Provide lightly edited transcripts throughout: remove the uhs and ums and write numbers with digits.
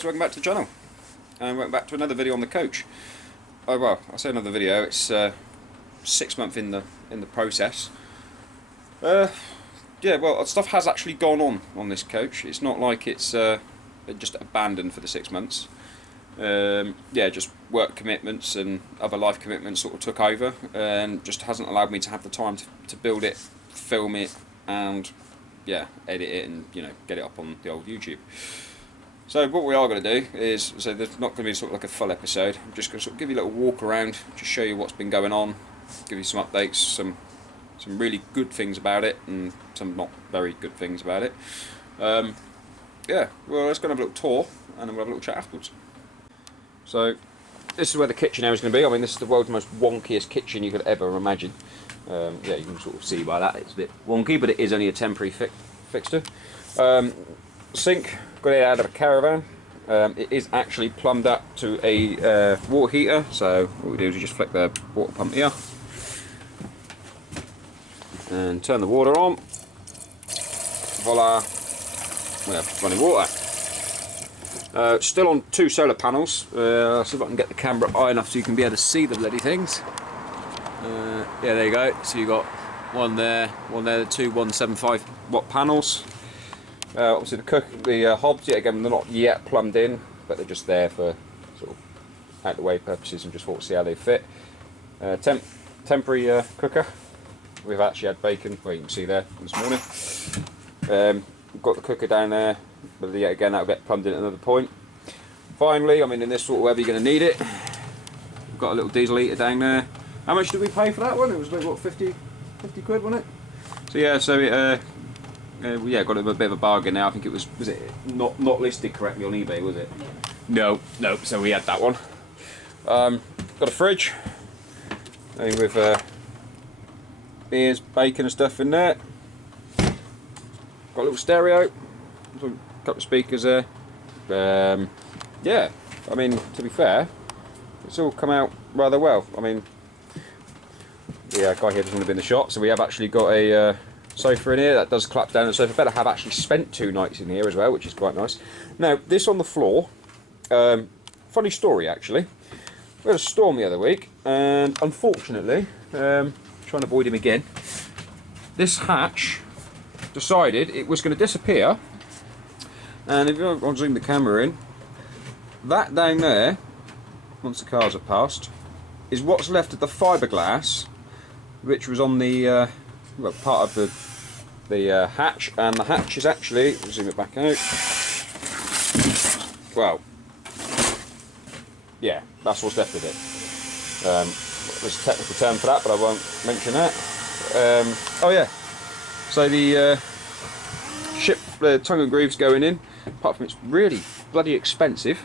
guys, welcome back to the channel and welcome back to another video on the coach. Oh well, I say another video, it's 6 months in the process. Yeah, well, stuff has actually gone on this coach. It's not like it's just abandoned for the 6 months. Yeah, just work commitments and other life commitments sort of took over and just hasn't allowed me to have the time to build it, film it and yeah, edit it and, you know, get it up on the old YouTube. So what we are going to do is, so there's not going to be sort of like a full episode. I'm just going to sort of give you a little walk around, just show you what's been going on, give you some updates, some really good things about it and some not very good things about it. Yeah, well, let's go and have a little tour and then we'll have a little chat afterwards. So this is where the kitchen area is going to be. I mean, this is the world's most wonkiest kitchen you could ever imagine. Yeah, you can sort of see by that it's a bit wonky, but it is only a temporary fixture. Sink, got it out of a caravan. It is actually plumbed up to a water heater, so what we do is we just flick the water pump here and turn the water on. Voila, we have running water. Still on 2 solar panels. See if I can get the camera high enough so you can be able to see the bloody things. Yeah, there you go. So you got one there, the 2 175 watt panels. Obviously the hobs, yet again, they're not yet plumbed in, but they're just there for sort of out the way purposes and just thought to see how they fit. Temporary cooker. We've actually had bacon, well, you can see there this morning. We've got the cooker down there, but yet again that'll get plumbed in at another point. Finally, I mean, in this sort of weather you're going to need it. We've got a little diesel heater down there. How much did we pay for that one? It was like, what, 50 quid, wasn't it? So yeah, so it, yeah, got a bit of a bargain now. I think it was it not listed correctly on eBay, was it? No, so we had that one. Got a fridge with beers, bacon and stuff in there. Got a little stereo, a couple of speakers there. Yeah, I mean, to be fair, it's all come out rather well. I mean, yeah, guy here doesn't want to be in the shot, so we have actually got a sofa in here that does clap down the sofa. Better have actually spent 2 nights in here as well, which is quite nice. Now, this on the floor, funny story actually. We had a storm the other week, and unfortunately, trying to avoid him again, this hatch decided it was going to disappear. And if I'll zoom the camera in, that down there, once the cars are passed, is what's left of the fiberglass, which was on the well, part of the hatch, and the hatch is actually, zoom it back out, well, yeah, that's what's left of it. There's a technical term for that, but I won't mention that. Oh yeah, so the ship, the tongue and groove's going in, apart from it's really bloody expensive.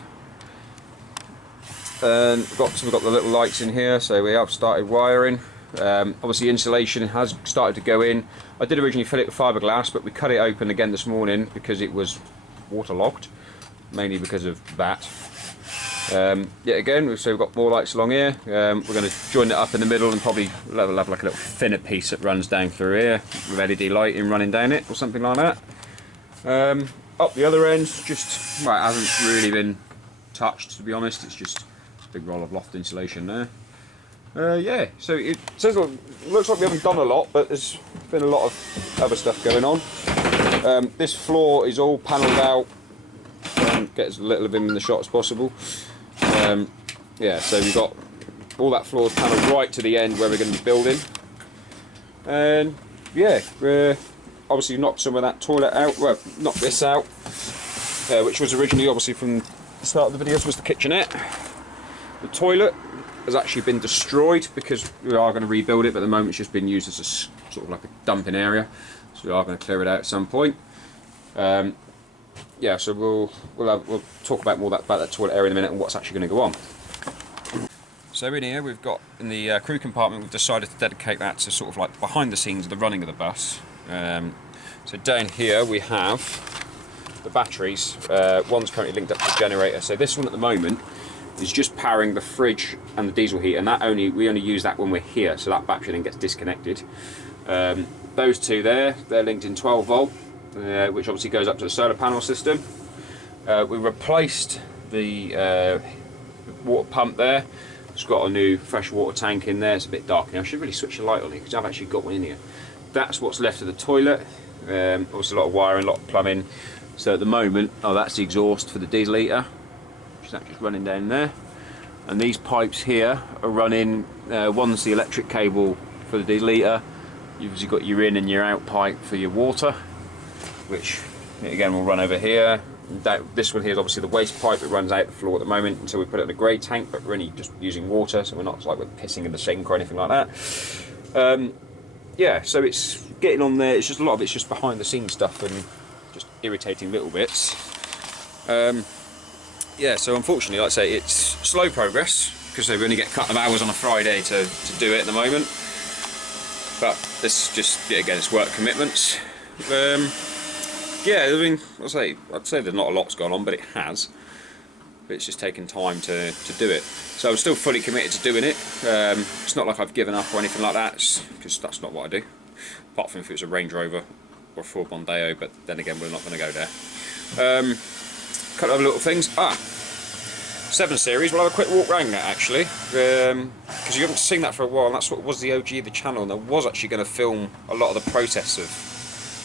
And we've got the little lights in here, so we have started wiring. Obviously insulation has started to go in. I did originally fill it with fiberglass, but we cut it open again this morning because it was waterlogged, mainly because of that. Yet again, so we've got more lights along here. We're going to join it up in the middle and probably have like a little thinner piece that runs down through here with LED lighting running down it or something like that. Up the other end, just, well, it hasn't really been touched, to be honest. It's just a big roll of loft insulation there. Yeah, so it says, looks like we haven't done a lot, but there's been a lot of other stuff going on. This floor is all panelled out, get as little of him in the shot as possible. Yeah, so we've got all that floor panelled right to the end where we're going to be building. And yeah, we're obviously knocked some of that toilet out, well, knocked this out, which was originally obviously from the start of the videos was the kitchenette. The toilet has actually been destroyed because we are going to rebuild it, but at the moment it's just been used as a sort of like a dumping area, so we are going to clear it out at some point. Yeah, so we'll talk about more about that toilet area in a minute and what's actually going to go on. So in here we've got, in the crew compartment, we've decided to dedicate that to sort of like behind the scenes of the running of the bus. So down here we have the batteries. One's currently linked up to the generator, so this one at the moment is just powering the fridge and the diesel heater, and we only use that when we're here, so that battery then gets disconnected. Those two there, they're linked in 12 volt, which obviously goes up to the solar panel system. We replaced the water pump there. It's got a new fresh water tank in there. It's a bit dark now. I should really switch the light on it because I've actually got one in here. That's what's left of the toilet. Obviously a lot of wiring, a lot of plumbing. So at the moment, oh, that's the exhaust for the diesel heater, which is just running down there. And these pipes here are running, one's the electric cable for the diesel heater. You've obviously got your in and your out pipe for your water, which again will run over here. This one here is obviously the waste pipe that runs out the floor at the moment until we put it in a grey tank, but we're only just using water, so we're not like we're pissing in the sink or anything like that. Yeah, so it's getting on there. It's just a lot of it's just behind the scenes stuff and just irritating little bits. Yeah, so unfortunately, like I say, it's slow progress because we only get a couple of hours on a Friday to do it at the moment. But this just, yeah, again, it's work commitments. Yeah, I mean, I'd say there's not a lot's gone on, but it has. But it's just taken time to do it. So I'm still fully committed to doing it. It's not like I've given up or anything like that, because that's not what I do. Apart from if it was a Range Rover or a Ford Mondeo, but then again, we're not going to go there. Couple of little things. 7 Series, we'll have a quick walk round that actually. Because you haven't seen that for a while, and that's what was the OG of the channel, and I was actually going to film a lot of the process of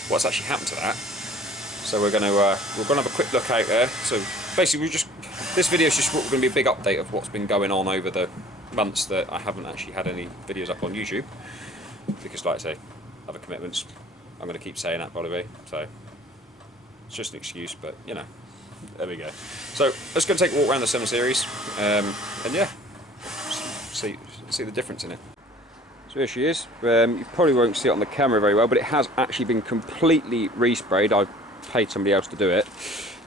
what's actually happened to that. So we're going to have a quick look out there. So basically, this video is just going to be a big update of what's been going on over the months that I haven't actually had any videos up on YouTube, because, like I say, other commitments. I'm going to keep saying that, by the way. So it's just an excuse, but you know, there we go. So let's go take a walk around the 7 Series, and yeah, see the difference in it. So here she is. You probably won't see it on the camera very well, but it has actually been completely resprayed. I paid somebody else to do it.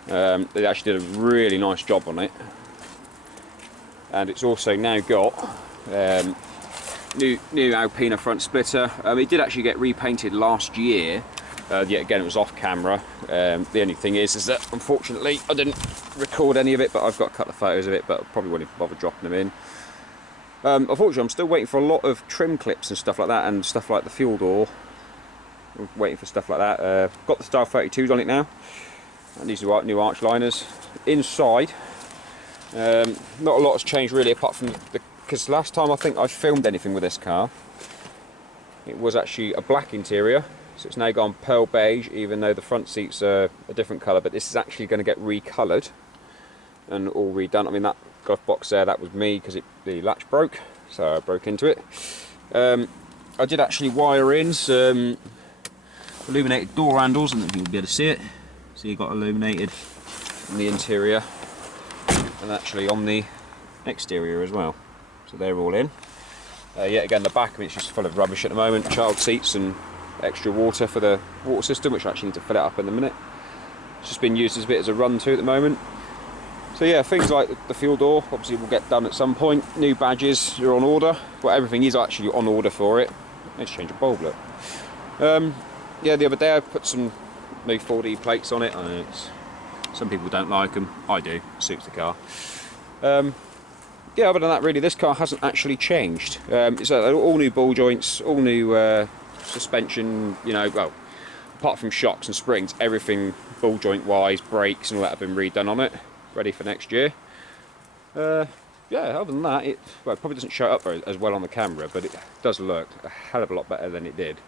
They actually did a really nice job on it, and it's also now got new Alpina front splitter. It did actually get repainted last year. Yet again, it was off camera. The only thing is that unfortunately I didn't record any of it, but I've got a couple of photos of it, but I probably won't even bother dropping them in. Unfortunately, I'm still waiting for a lot of trim clips and stuff like that, and stuff like the fuel door. I'm waiting for stuff like that. Got the Style 32s on it now, and these are new arch liners. Inside, not a lot has changed really, apart from because last time I think I filmed anything with this car, it was actually a black interior. So it's now gone pearl beige, even though the front seats are a different colour, but this is actually going to get recoloured and all redone. I mean, that glove box there, that was me because the latch broke, so I broke into it. I did actually wire in some illuminated door handles, and you'll be able to see it. So you got illuminated on the interior and actually on the exterior as well. So they're all in. Yet again, the back, I mean, it's just full of rubbish at the moment. Child seats and extra water for the water system, which I actually need to fill it up in a minute. It's just been used as a bit as a run to at the moment. So yeah, things like the fuel door obviously will get done at some point. New badges are on order. Well, everything is actually on order for it. Let's change a bulb look. Yeah, the other day I put some new 4D plates on it. I know some people don't like them. I do. Suits the car. Yeah, other than that, really, this car hasn't actually changed. It's all new ball joints, all new suspension, you know, well, apart from shocks and springs, everything ball joint wise, brakes and all that have been redone on it, ready for next year. Yeah, other than that, it probably doesn't show up as well on the camera, but it does look a hell of a lot better than it did.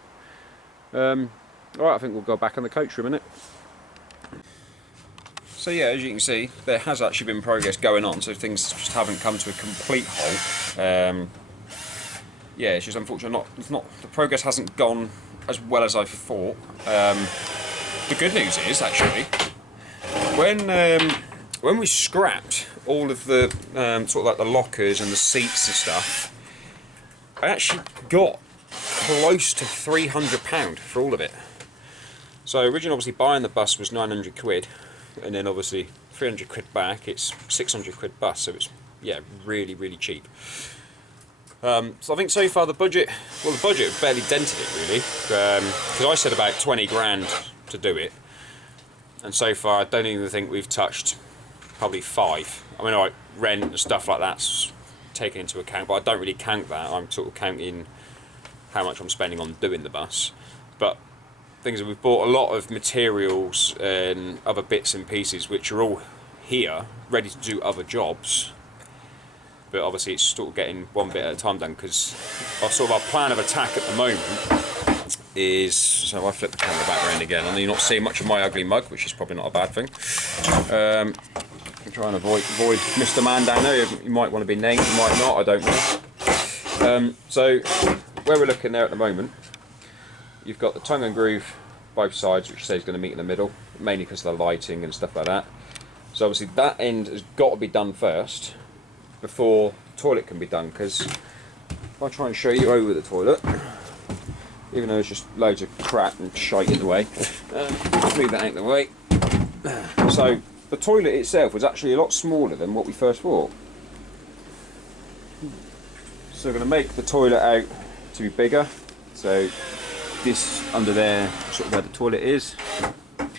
Alright, I think we'll go back on the coach for a minute. So yeah, as you can see, there has actually been progress going on, so things just haven't come to a complete halt. Yeah, it's just unfortunate. The progress hasn't gone as well as I thought. The good news is actually, when we scrapped all of the sort of like the lockers and the seats and stuff, I actually got close to £300 for all of it. So originally, obviously, buying the bus was 900 quid, and then obviously 300 quid back. It's 600 quid bus, so it's yeah, really, really cheap. So I think so far the budget barely dented it really, because I said about 20 grand to do it, and so far I don't even think we've touched probably 5. I mean, alright, rent and stuff like that's taken into account, but I don't really count that. I'm sort of counting how much I'm spending on doing the bus. But things that we've bought a lot of materials and other bits and pieces which are all here ready to do other jobs, but obviously it's sort of getting one bit at a time done, because our plan of attack at the moment is, so I flip the camera back around again, and you're not seeing much of my ugly mug, which is probably not a bad thing. I'm trying to avoid Mr. Man down there. You might want to be named, you might not, I don't know. So where we're looking there at the moment, you've got the tongue and groove both sides, which says going to meet in the middle, mainly because of the lighting and stuff like that. So obviously that end has got to be done first before the toilet can be done, because if I try and show you over the toilet, even though there's just loads of crap and shite in the way, move that out of the way. So the toilet itself was actually a lot smaller than what we first thought. So we're going to make the toilet out to be bigger. So this under there, sort of where the toilet is, going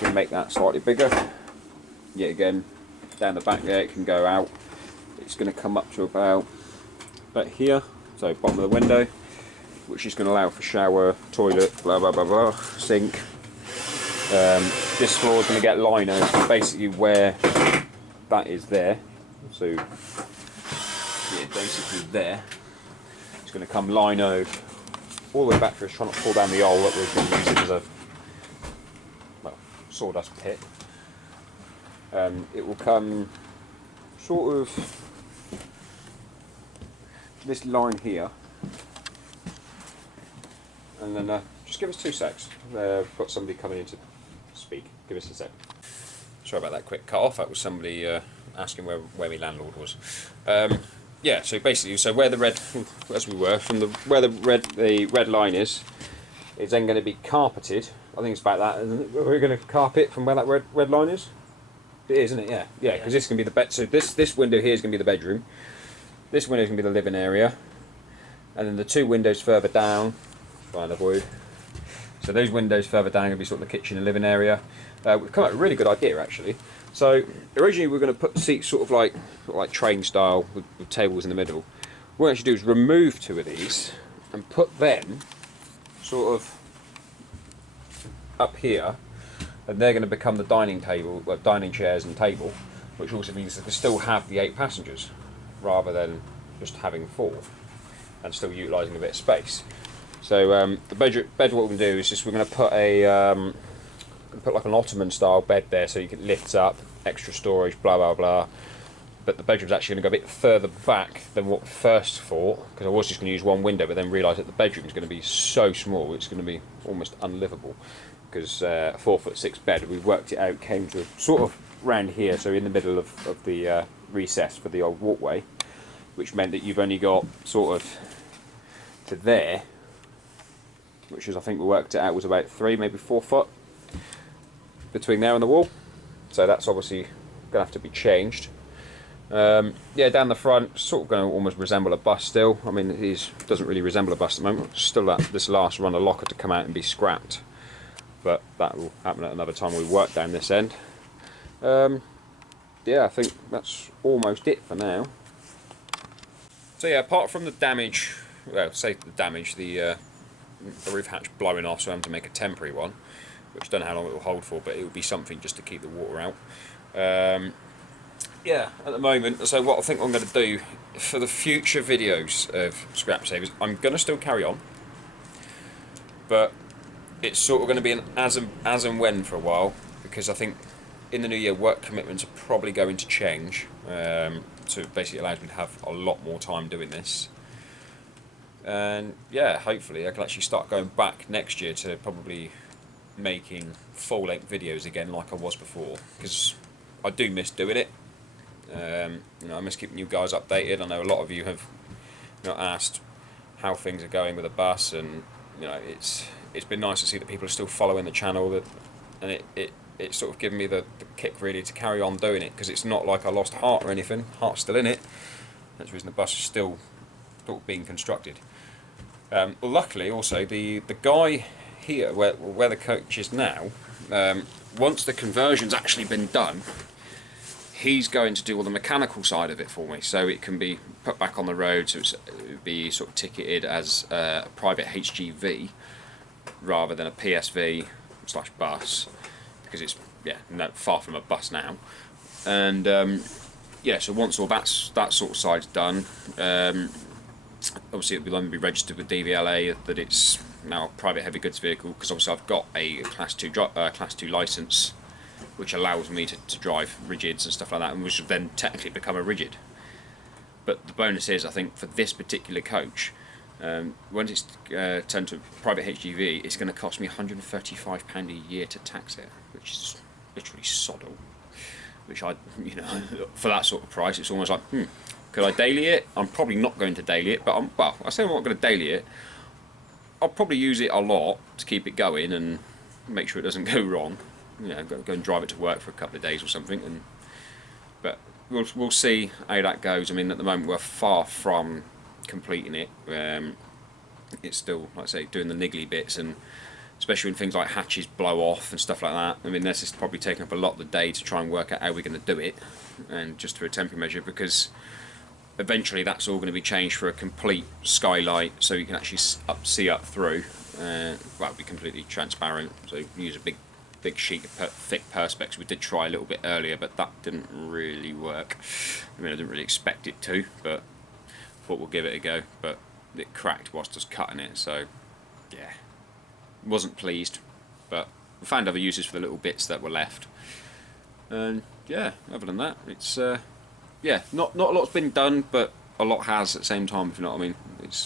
to make that slightly bigger. Yet again, down the back there it can go out. It's going to come up to about here, so bottom of the window, which is going to allow for shower, toilet, blah blah blah blah, sink. This floor is going to get lino, basically where that is there. So yeah, basically there. It's going to come lino all the way back for us, trying not to pull down the hole that we're going to use it as a sawdust pit. It will come sort of this line here, and then just give us 2 secs. We've got somebody coming in to speak. Give us a sec. Sorry about that quick cut off. That was somebody asking where my landlord was. Yeah, so basically, where the red, as we were, from where the red line is then going to be carpeted. I think it's about that. And we're going to carpet from where that red line is. It is, isn't it? Yeah, yeah. Because this is going to be the bed. So this window here is going to be the bedroom. This window is going to be the living area, and then the 2 windows further down. Try and avoid. So those windows further down are going to be sort of the kitchen and living area. We've come up with a really good idea actually. So originally we were going to put the seats sort of like train style with tables in the middle. What we actually do is remove 2 of these and put them sort of up here, and they're going to become the dining table, well, dining chairs and table, which also means that we still have the 8 passengers rather than just having 4 and still utilising a bit of space. So the bed what we're going to do is just we're going to put like an Ottoman style bed there, so you can lift up, extra storage, blah blah blah. But the bedroom's actually going to go a bit further back than what we first thought, because I was just going to use 1 window, but then realised that the bedroom is going to be so small it's going to be almost unlivable, because a 4'6" bed, we worked it out, came to sort of round here, so in the middle of the recess for the old walkway, which meant that you've only got sort of to there, which is, I think we worked it out, was about 3, maybe 4 foot between there and the wall. So that's obviously going to have to be changed. Yeah, down the front, sort of going to almost resemble a bus still. I mean, it doesn't really resemble a bus at the moment. Still this last run of locker to come out and be scrapped. But that will happen at another time we work down this end. Yeah, I think that's almost it for now. So yeah, apart from the damage, well, say the damage, the roof hatch blowing off, so I'm having to make a temporary one, which I don't know how long it will hold for, but it will be something just to keep the water out. Yeah, at the moment, so what I think I'm going to do for the future videos of Scrap Savers, I'm going to still carry on, but it's sort of going to be an as and when for a while, because I think in the new year work commitments are probably going to change, so it basically allows me to have a lot more time doing this. And yeah, hopefully I can actually start going back next year to probably making full-length videos again like I was before, because I do miss doing it. You know, I miss keeping you guys updated. I know a lot of you have, you know, asked how things are going with the bus, and you know, it's been nice to see that people are still following the channel, and it's sort of given me the kick really to carry on doing it, because it's not like I lost heart or anything. Heart's still in it. That's the reason the bus is still sort of being constructed. Well, luckily also the guy here where the coach is now, once the conversion's actually been done, he's going to do all the mechanical side of it for me, so it can be put back on the road, so it would be sort of ticketed as a private HGV rather than a PSV/bus, because it's far from a bus now. And yeah, so once all that sort of side's done, obviously it will then be registered with DVLA that it's now a private heavy goods vehicle, because obviously I've got a class 2 license, which allows me to drive rigids and stuff like that, and which would then technically become a rigid. But the bonus is, I think, for this particular coach, when it's turned to private HGV, it's going to cost me £135 a year to tax it, which is literally sod all. Which I, you know, for that sort of price, it's almost like, could I daily it? I'm probably not going to daily it, but well, I say I'm not going to daily it. I'll probably use it a lot to keep it going and make sure it doesn't go wrong. You know, go and drive it to work for a couple of days or something. But we'll see how that goes. I mean, at the moment we're far from completing it. It's still, like I say, doing the niggly bits, and especially when things like hatches blow off and stuff like that. I mean, this is probably taking up a lot of the day to try and work out how we're going to do it, and just for a temporary measure, because eventually that's all going to be changed for a complete skylight, so you can actually see up through. Well, it'll be completely transparent, so you can use a big sheet of thick perspex. We did try a little bit earlier, but that didn't really work. I mean, I didn't really expect it to, but thought we'll give it a go. But it cracked whilst I was cutting it, so yeah. Wasn't pleased, but we found other uses for the little bits that were left. And yeah, other than that, it's yeah, not a lot's been done, but a lot has at the same time, if you know what I mean.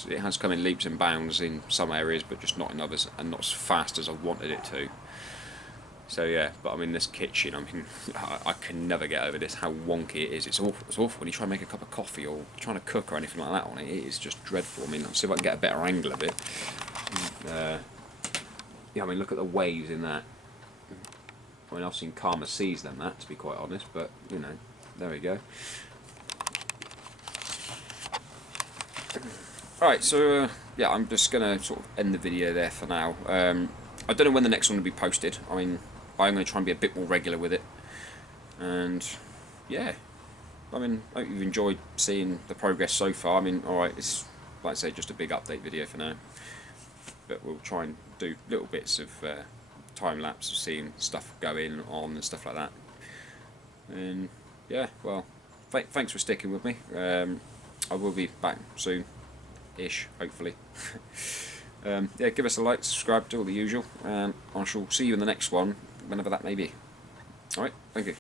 It has come in leaps and bounds in some areas, but just not in others, and not as fast as I wanted it to. So yeah, but I mean, this kitchen, I mean, I can never get over this, how wonky it is. It's awful. It's awful when you try and make a cup of coffee or trying to cook or anything like that on it. It is just dreadful. I mean, I'll see if I can get a better angle of it. Yeah, I mean, look at the waves in that. I mean, I've seen calmer seas than that, to be quite honest, but, you know, there we go. Alright, so, yeah, I'm just going to sort of end the video there for now. I don't know when the next one will be posted. I mean, I'm going to try and be a bit more regular with it. And, yeah, I mean, I hope you've enjoyed seeing the progress so far. I mean, alright, it's, like I say, just a big update video for now. But we'll try and do little bits of time lapse of seeing stuff going on and stuff like that. And yeah, well, thanks for sticking with me. I will be back soon-ish, hopefully. Yeah, give us a like, subscribe, do all the usual, and I shall see you in the next one, whenever that may be. Alright, thank you.